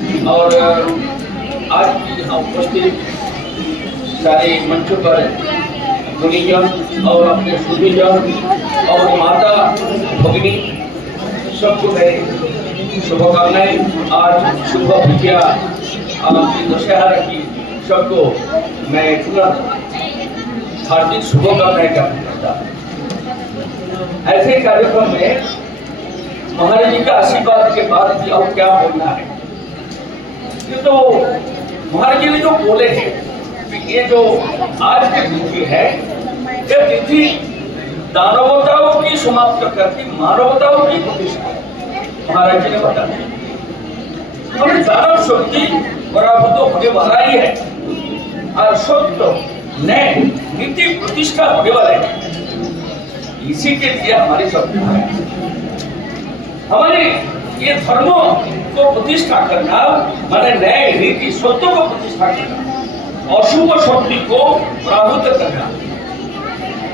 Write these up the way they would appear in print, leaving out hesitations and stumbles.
और आज की यहाँ उपस्थित सारे मंचों पर गुणीजन और अपने सुधीजन और माता भगिनी सबको मेरी शुभकामनाएं। आज शुभ विद्या आपकी दशहरा की सबको मैं पुनः हार्दिक शुभकामनाएं ज्ञापन करता हूँ। ऐसे कार्यक्रम में महाराज जी का आशीर्वाद के बाद भी और क्या बोलना है। ये तो महाराज जी ने जो बोले हैं कि ये जो आज की तिथि है, ये तिथि दानवताओं की समाप्त करती मानवताओं की प्रतिष्ठा महाराज जी ने बताया। हमें दानव शक्ति बराबर तो होने वाला ही है और सत्य न्याय नीति प्रतिष्ठा होने वाले हैं। इसी के लिए हमारी शक्ति है, हमारी ये धर्मों को प्रतिष्ठा करना माने न्याय नीति सत्य को प्रतिष्ठा करना, अशुभ शक्ति को पराभूत करना,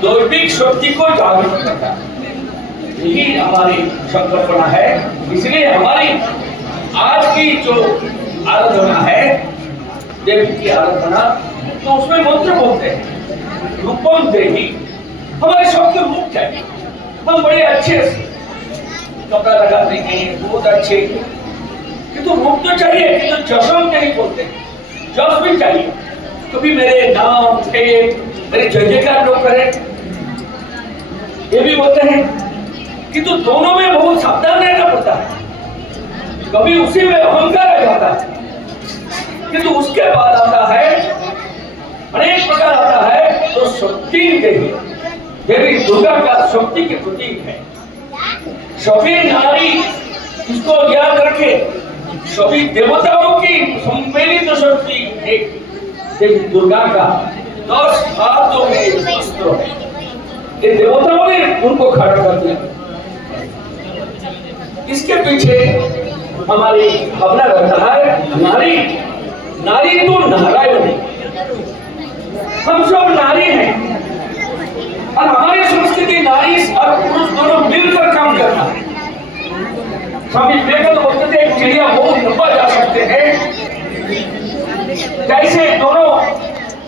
दैविक शक्ति को जागृत करना, यही हमारी संकल्पना है। इसलिए हमारी आज की जो आराधना है देवी की आराधना, तो उसमें मंत्र बोलते हैं रूपम देही। हमारे सबके रूप चाहिए, हम बड़े अच्छे कपड़ा लगाते हैं बहुत अच्छे, किंतु रूप तो चाहिए, किंतु जश्न नहीं बोलते, जश भी चाहिए। कभी मेरे नाम थे मेरे जय जयकार लोग करें ये भी बोलते हैं, किंतु दोनों में बहुत सावधान रहना पड़ता है। कभी उसी में अहंकार आ जाता है, किंतु उसके बाद आता है अनेक प्रकार आता है तो शक्ति देवी, देवी दुर्गा का शक्ति के प्रतीक है। सभी नारी इसको याद रखे, सभी देवताओं की सम्मिलित शक्ति एक देवी दुर्गा का 10 हाथों में अस्त्र है। ये देवताओं ने उनको खड़ा कर दिया। इसके पीछे हमारी भावना रहता है नारी, नारी तो नारायण, हम सब नारी हैं और हमारी संस्कृति नारी और पुरुष दोनों मिलकर काम करना है। स्वामी विवेकानंद बोलते थे एक चिड़िया बहुत लंबा जा सकते हैं, जैसे दोनों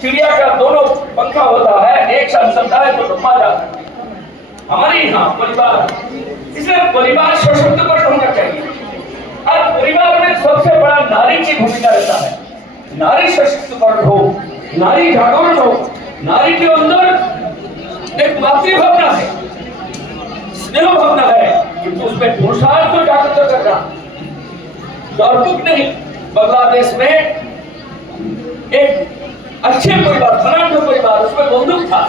चिड़िया का दोनों पंखा होता है, एक साथ चलता है तो लंबा जाता है। हमारे यहाँ परिवार, इसलिए परिवार सशक्त होना चाहिए और परिवार में सबसे बड़ा नारी की भूमिका रहता है। नारी सशक्तिकरण हो, नारी जागरण हो, नारी के अंदर एक मातृ भावना है, स्नेह भावना है, किंतु उसमें पुरुषार्थ को जागृत करना, दौर्मुख नहीं। बांग्लादेश में एक अच्छे परिवार, धनाढ्य परिवार, उसमें बंदूक था,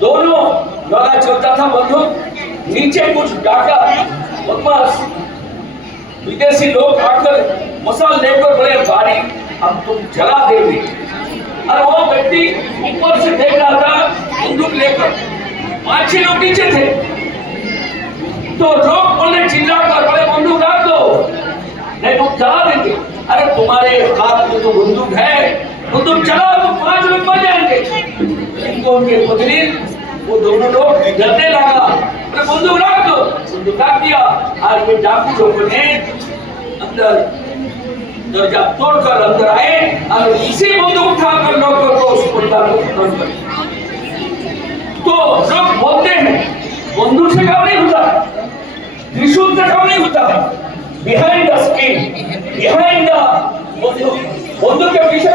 दोनों लड़ा चलता था बंदूक, नीचे कुछ डाका बदमाश विदेशी लोग आकर मसाल लेकर बड़े भारी हम तुम जला देंगे, और वो व्यक्ति ऊपर से देख रहा था बंदूक लेकर, 5-6 लोग नीचे थे, तो लोग बोले चिल्लाकर बड़े बंदूक रख दो नहीं तो जला देंगे। अरे तुम्हारे हाथ में तो बंदूक है, बंदूक चलाओ तो 5 लोग मर जाएंगे। इनको उनके पत्नी वो दोनों लोग बिगड़ने लगा, अरे बंदूक रख दो, बंदूक रख दिया। और ये डाकू लोगों ने अंदर दरवाजा तोड़कर अंदर आए और इसी बंदूक उठाकर लोगों को उस परिवार को खत्म कर दिया। तो लोग बोलते हैं बंदूक से काम नहीं होता, त्रिशूल से काम नहीं होता, behind the screen, behind the बंदूक के पीछे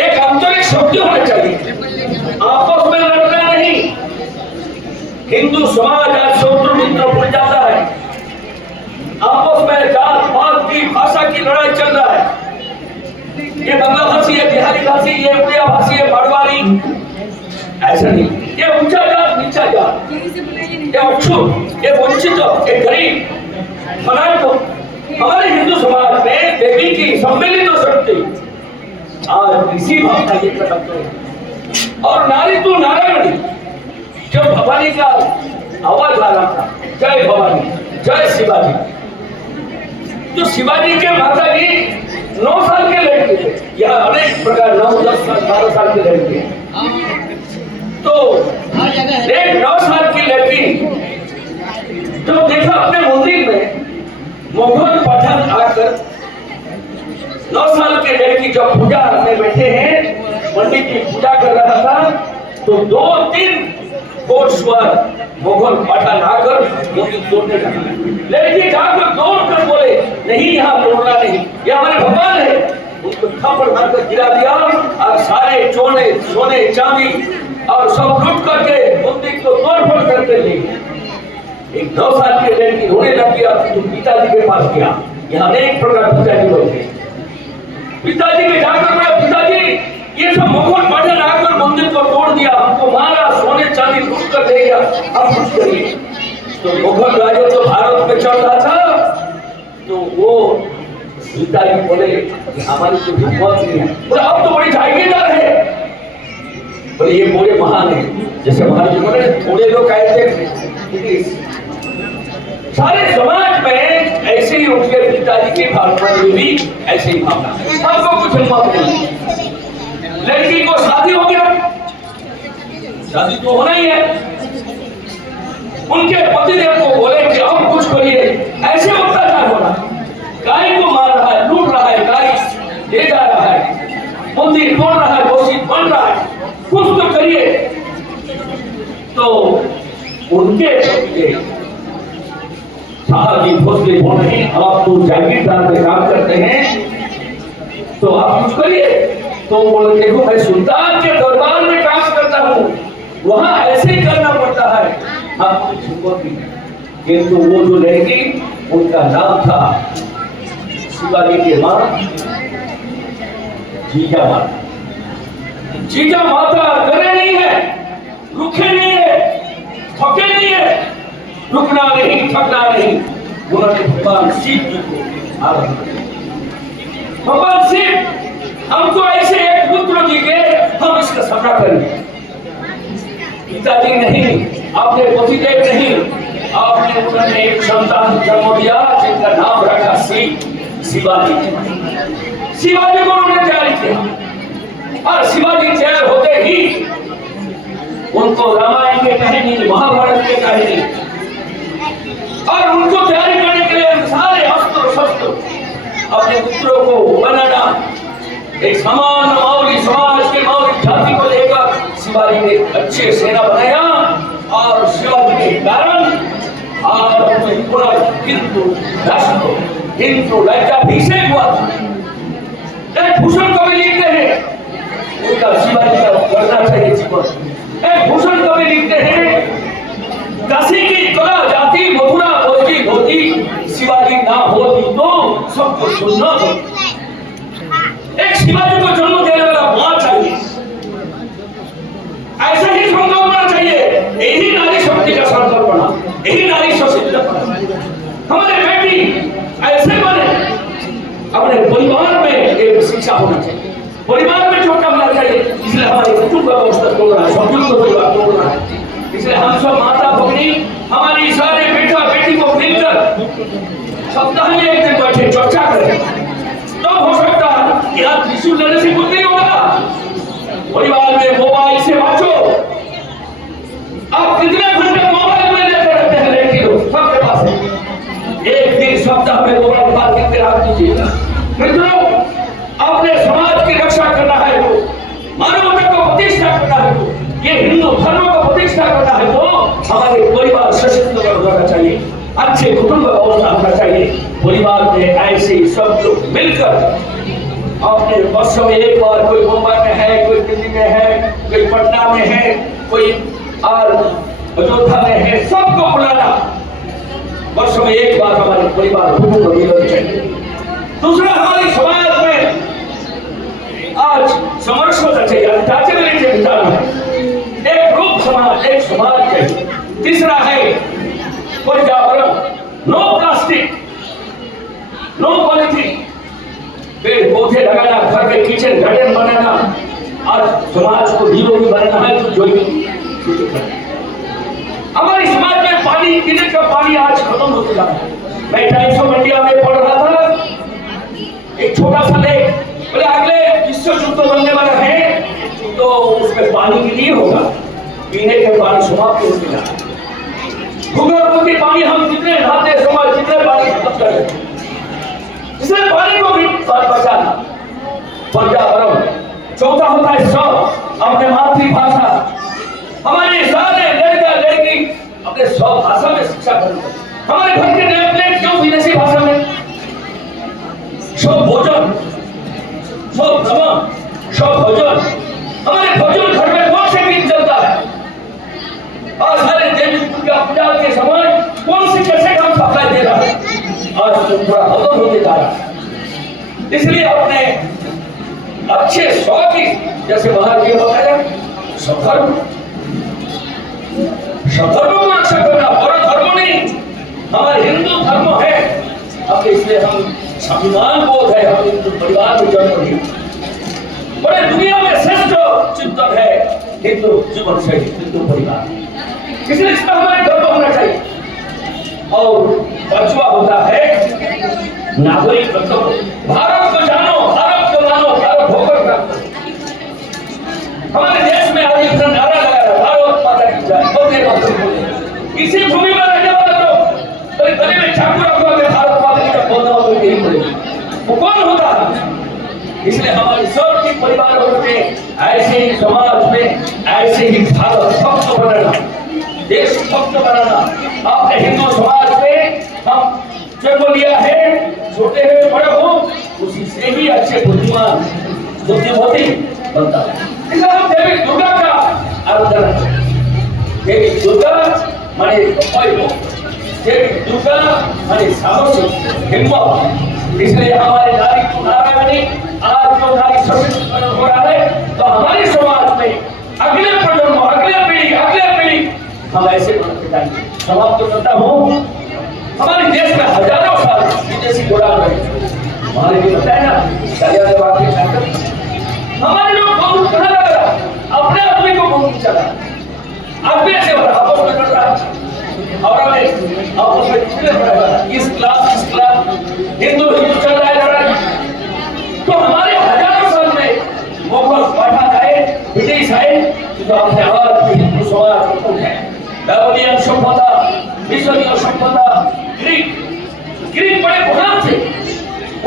एक आंतरिक शक्ति होना चाहिए, आपस में लड़ना नहीं। हिंदू समाज आज शत्रु मित्र भूल जाता है, आपस में जात पात की भाषा की लड़ाई चल रहा है। ये बंगला भाषी है, बिहारी भाषी, ये उड़िया भाषी है, मारवाड़ी, ऐसा नहीं। ये ऊंचा जात नीचा जात, ये अछूत, ये वंचित, ये गरीब, तो हमारे हिंदू समाज में देवी की सम्मिलित शक्ति आज इसी भावना के प्रकट है। और नारी तो नारायण, जब भवानी का आवाज आ रहा था जय भवानी जय शिवाजी, तो शिवाजी के माता जी 9 साल के लड़के थे, या अनेक प्रकार 9, 10 साल 12 साल के लड़के, तो एक 9 साल की लड़की जो देखा अपने मंदिर मुगल पठान आकर 9 साल के लड़की जब पूजा में बैठे हैं, पंडित जी पूजा कर रहा था, तो 2-3 कोर्स पर मुगल पठान आकर मूर्ति तोड़ने लगा। लड़की जाकर दौड़कर बोले, नहीं यहाँ तोड़ना नहीं, ये हमारे भगवान है। उनको थप्पड़ मारकर गिरा दिया और सारे सोने चांदी और सब लूट करके मंदिर को तोड़-फोड़ करके ले गए। एक 9 साल की लड़की रोने लग गया, तो पिताजी के पास गया। यहाँ अनेक प्रकार पिताजी होते, पिताजी के जाकर बोला, पिताजी ये सब मुगल पठान आकर मंदिर को तोड़ दिया, हमको मारा, सोने चांदी लूट कर ले गया, अब कुछ करिए। तो मुगल राजा तो भारत में चल रहा था, तो वो पिताजी बोले हमारी तो हिम्मत नहीं है। बोले अब तो बड़ी जागीरदार है। बोले ये बड़े महान है, जैसे महाराज जी बोले थोड़े लोग आए थे, सारे समाज में ऐसे ही उनके पिताजी की भावना में भी ऐसे ही भावना, आपको कुछ हिम्मत नहीं। लड़की को शादी हो गया, शादी तो होना ही है। उनके पतिदेव को बोले कि अब कुछ करिए, ऐसे अत्याचार हो रहा है, गाय को मार रहा है, लूट रहा है, गाय ले जा रहा है, मंदिर तोड़ रहा है, मस्जिद बन रहा है, कुछ तो करिए। तो उनके शाहजी भोसले बोल रहे हैं, आप तो जागीरदार में काम करते हैं, तो आप कुछ करिए। तो बोले देखो मैं सुल्तान के दरबार में काम करता हूँ, वहां ऐसे ही करना पड़ता है, आप कुछ हिम्मत नहीं। किंतु वो जो लड़की, उनका नाम था शिवाजी के मां जीजा माता। जीजा माता डरे नहीं है, रुके नहीं है, थके नहीं है, रुकना नहीं, थकना नहीं। उन्होंने भगवान शिव जी को आराधना किया। भगवान शिव हमको ऐसे एक पुत्र दी के हम इसका सामना करेंगे। पिताजी नहीं, आपने पतिदेव नहीं, आपने उन्होंने एक संतान जन्म दिया जिनका नाम रखा शिवाजी। शिवाजी को उन्होंने तैयार किया और शिवाजी तैयार होते ही उनको रामायण के कहानी, महाभारत के कहानी और उनको तैयारी करने के लिए सारे अस्त्र शस्त्र अपने पुत्रों को बनाना, एक समान मौलिक समाज के मौलिक जाति को लेकर शिवाजी ने अच्छे सेना बनाया और शिवाजी के कारण और पूरा हिंदू राष्ट्र, हिंदू राज्याभिषेक हुआ था। एक भूषण कवि लिखते हैं, उनका शिवाजी का करना चाहिए जीवन। एक भूषण कवि लिखते हैं, काशी की कला जाति मथुरा होती होती, शिवाजी ना होती तो सबको सुनना हो। एक शिवाजी को जन्म देने वाला मां चाहिए, ऐसा ही संकल्प होना चाहिए। यही नारी शक्ति का संकल्प बना, यही नारी शक्ति। हमारे बेटी ऐसे बने, अपने परिवार में एक शिक्षा होना चाहिए, परिवार में छोटा होना चाहिए। इसलिए हमारे कुटुंब का व्यवस्था तोड़ रहा है, संयुक्त परिवार तोड़ रहा है। इसलिए हम सब माता भगिनी हमारी सारे बेटा बेटी को मिलकर सप्ताह में एक दिन बैठे चर्चा करें, तब हो सकता है कि आप त्रिशूल लेने से कुछ नहीं होगा। परिवार में मोबाइल से बचो। आप कितने घंटे मोबाइल में लेकर रहते हैं लड़की लोग, सबके पास है। एक दिन सप्ताह में मोबाइल बात करके रख दीजिएगा। मित्रों, अपने समाज की रक्षा करना है तो, मानवता को प्रतिष्ठा करना है तो, ये हिंदू धर्म को प्रतिष्ठा करना है तो हमारे परिवार सशक्त होना चाहिए, अच्छे कुटुंब का व्यवस्था होना चाहिए। परिवार में ऐसे सब लोग मिलकर अपने वर्षों में एक बार, कोई मुंबई में है, कोई दिल्ली में है, कोई पटना में है, कोई और अयोध्या में है, सबको बुलाना। वर्षों में एक बार हमारे परिवार कुटुंब मिलन चाहिए। दूसरा, हमारे समाज में आज समरस होना चाहिए, एक रूप समाज, एक समाज चाहिए। तीसरा है पर्यावरण, नो प्लास्टिक, नो पॉलिथीन, पेड़ पौधे लगाना, घर में किचन गार्डन बनाना और समाज को निरोगी बनाना है तो जैविक। हमारे समाज में पानी, पीने का पानी आज खत्म होते जा रहा है। मैं टाइम्स ऑफ इंडिया में पढ़ रहा था, एक छोटा सा लेख, बोले अगले विश्व युद्ध बनने वाला है तो उसमें पानी के लिए होगा, पीने के पानी समाप्त हो गया। भूगर्भ के पानी हम जितने नहाते समाज जितने पानी खत्म कर चौथा होता है सब अपने मातृभाषा। हमारे सारे लड़का लड़की अपने सब भाषा में शिक्षा करें। हमारे घर के नेम प्लेट क्यों विदेशी भाषा में? सब भोजन, सब भ्रमण, सब भोजन, हमारे भोजन घर में कौन से गीत चलता है? आज सारे देवी पूजा पूजा के समय कौन सी कैसे काम सप्लाई दे रहा है? आज तो पूरा खत्म होते जा रहा है। इसलिए अपने अच्छे स्वास्थ्य जैसे बाहर ये होता है सधर्म को रक्षा करना, और धर्म नहीं हमारे हिंदू धर्म है। अब इसलिए हम संविधान बोध है, हम हिंदू परिवार में जन्म लिए। बड़े दुनिया में श्रेष्ठ चिंतन है हिंदू जीवन शैली, हिंदू परिवार, इसलिए इसका हमारे गर्व होना चाहिए। और पांचवा होता है नागरिक कर्तव्य। भारत को जानो, भारत को मानो, भारत होकर प्राप्त करो। हमारे देश में आज एक नारा लगाया भारत माता की जय, बोले मातृभूमि। किसी भूमि में रहने वाला तो गले में चाकू रखवा के भारत माता की जय बोलना हो तो यही पड़ेगा। वो कौन होता है? इसलिए हमारे सबके परिवारों में ऐसे ही समाज में ऐसे ही भारत भक्त बनाना, देश भक्त बनाना। आपने हिंदू समाज में हम जन्म लिया है, छोटे हैं बड़े हो, उसी से ही अच्छे बुद्धिमान बुद्धिमती बनता है। इसलिए हम देवी दुर्गा का आराधना करें। देवी दुर्गा माने देवी दुर्गा माने साहस, हिम्मत। इसलिए हमारे नारी को नारायणी आज जो नारी सशक्तिकरण हो रहा है, तो हमारे समाज में अगले प्रजन्म, अगले पीढ़ी हम ऐसे बनते जाएंगे। समाप्त करता हूँ। हमारे देश में हजारों साल विदेशी गुलाम रहे, हमारे लिए बताया ना हमारे लोग बहुत कहा लग रहा, अपने आदमी को बहुत चला, आदमी ऐसे हो रहा, आपस में कर रहा है, और हमें आपस में कितने पड़ेगा, इस क्लास हिंदू चल रहा है लड़ाई। तो हमारे हजारों साल में मुगल पठान आए, ब्रिटिश आए, तो अपने आज हिंदू समाज को है बैबीलोनियन सभ्यता, मिस्रीय सभ्यता, ग्रीक बड़े महान थे,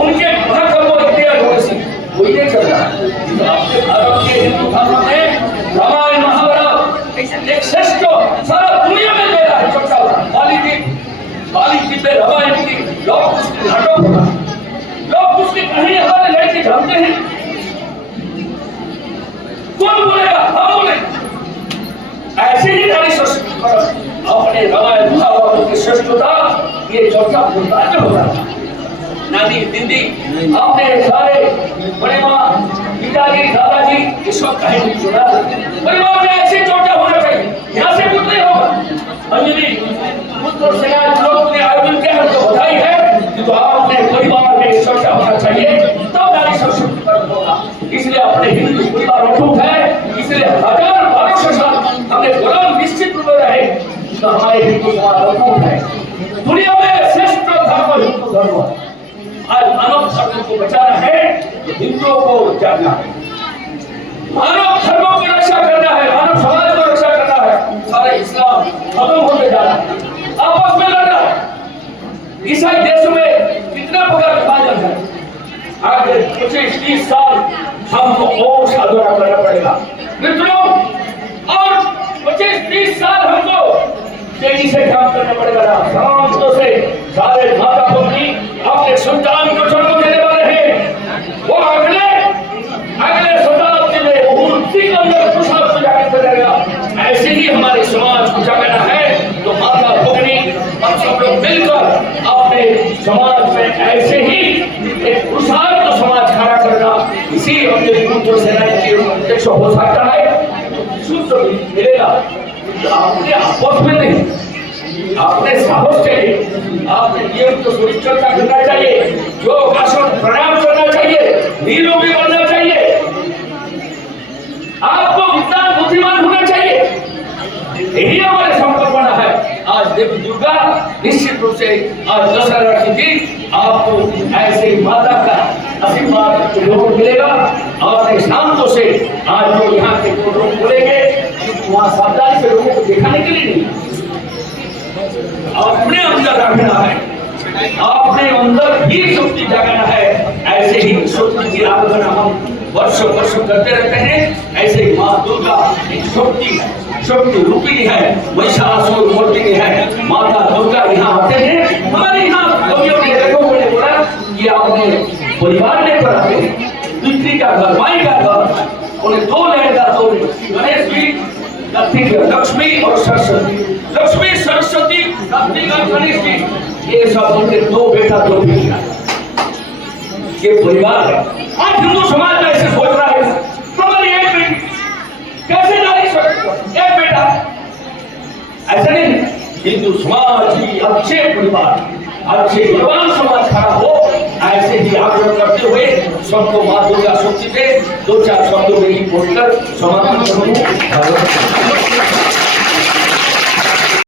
उनके महाकाव्य इतने अद्भुत वही नहीं चल रहा। तो अपने भारत के हिंदू धर्म में रामायण महाभारत एक श्रेष्ठ सारा दुनिया में ले रहा है चर्चा हो रहा। बालीद्वीप में रामायण की लोग उसकी नाटक हो रहा, लोग उसकी कहानी हमारे लड़के जानते हैं। कौन बोलेगा? हम बोले ऐसे ही नारी सशक्तिकरण अपने रामायण महाभारत की श्रेष्ठता ये चर्चा होता है। नानी दीदी आपने सारे बड़े माँ पिताजी दादाजी ये सब कहानी सुना, परिवार में ऐसे चर्चा होना चाहिए। यहाँ से कुछ नहीं होगा। अंजलि पुत्र सेना लोग ने आयोजन किया है, तो बधाई है। तो आपने परिवार में चर्चा होना चाहिए, तब नारी सशक्तिकरण होगा। इसलिए अपने हिंदू परिवार अटूट है, इसलिए 1200 साल हमने गुलाम निश्चित रूप में रहे, तो हमारे हिंदू समाज अटूट है। दुनिया में श्रेष्ठ धर्म हिंदू धर्म है। आज मानव धर्म को बचाना है तो हिंदुओं को जागना है, मानव धर्म की रक्षा करना है, मानव समाज को रक्षा करना है। सारे इस्लाम खत्म होते जा रहा है, आपस में लड़ रहा है। ईसाई देशों में कितना प्रकार का विभाजन है। आगे 25-30 साल हमको और साधना करना पड़ेगा मित्रों, और 25-30 साल हमको तेजी से काम करना पड़ेगा। शांत से सारे माता पत्नी अपने संतान को जन्म देने वाले हैं, वो अगले शताब्दी में उन्नति के अंदर प्रसाद जाकर करेगा। ऐसे ही हमारे समाज को जगाना है, तो माता भगिनी हम सब लोग मिलकर अपने समाज में ऐसे ही एक प्रसाद को समाज खड़ा करना, इसी अंजलि पुत्र सेना की अध्यक्ष हो सकता है। सूत्र मिलेगा आपने आपस में नहीं, आपने साहस चाहिए, आपने नियम को सुनिश्चित करना चाहिए, जो भाषण प्रणाम करना चाहिए, निरोगी बनना चाहिए, आपको विद्वान बुद्धिमान होना चाहिए। यही हमारे संकल्पना है। आज देवी दुर्गा निश्चित रूप से आज दशहरा की दिन आपको ऐसे माता का आशीर्वाद लोग मिलेगा। और शांतों से आज जो यहाँ के लोग बोलेंगे वहाँ सावधानी से लोगों को दिखाने के लिए नहीं, अपने अंदर रखना है, अपने अंदर ही शक्ति जगाना है। ऐसे ही शक्ति की आराधना हम वर्षों वर्षों करते रहते हैं। ऐसे ही माँ दुर्गा एक शक्ति है, शक्ति रूपी है, महिषासुर मूर्ति है। माता दुर्गा यहाँ आते हैं। हमारे यहाँ कवियों ने देखो बोले बोला कि आपने परिवार लेकर आते हैं, पितृ का घर, माई का घर, उन्हें दो लहर दो गणेश जी, लक्ष्मी और सरस्वती, लक्ष्मी सरस्वती, कार्तिक और गणेश जी, ये सब उनके दो बेटा दो बेटियां, ये परिवार है। आज हिंदू समाज में ऐसे सोच रहा है हमारी एक बेटी कैसे नारी एक बेटा, ऐसा नहीं। हिंदू समाज ही अच्छे परिवार, अच्छे जवान समाज खड़ा हो, ऐसे ही आग्रह करते हुए सबको माँ दुर्गा शक्ति पे दो चार शब्दों में ही बोलकर समापन करूं।